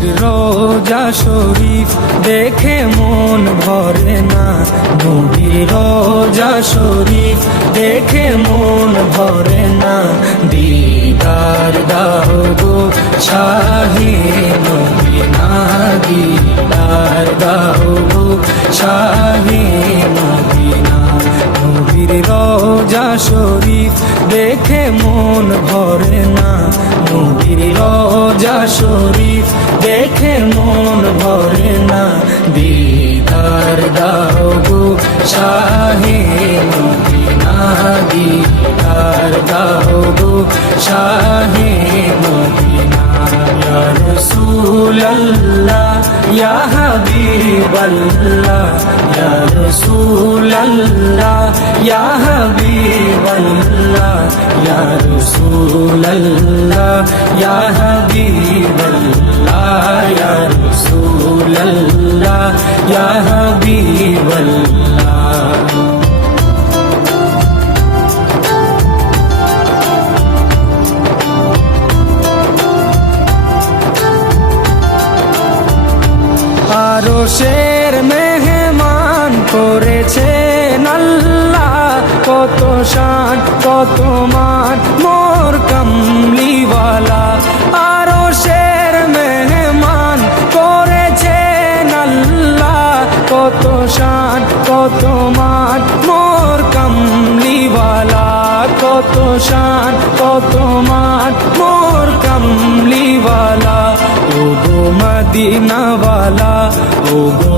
নবীর রোজা শরীফ দেখে মন ভরে না, নবীর রোজা শরীফ দেখে মন ভরে না। দিদার দাও গো শাহে মদিনা, দিদার দাও গো শাহে মদিনা। নবীর রোজা শরীফ দেখে মন ভরে না, নবীর রোজা শরীফ দেখে মন ভরে না। দিদার দাও গো শাহে মদিনা, দিদার দাও গো শাহে মদিনা। ইয়া রাসূলুল্লাহ ইয়া হাবিবাল্লাহ, ইয়া রাসূলুল্লাহ ইয়া হাবিবাল্লাহ, ইয়া রাসূলুল্লাহ ইয়া হাবিবাল্লাহ, ইয়া রাসূলুল্লাহ ইয়া হাবিবাল্লাহ। আরশের মেহমান করেছেন আল্লাহ, কত শান কত মান মোর কামলিওয়ালা। আরশের মেহমান করেছেন আল্লাহ, কত শান কত মান মোর কামলিওয়ালা, কত শান কত মান মোর কামলিওয়ালা। ও গো মদিনাওয়ালা, ও গো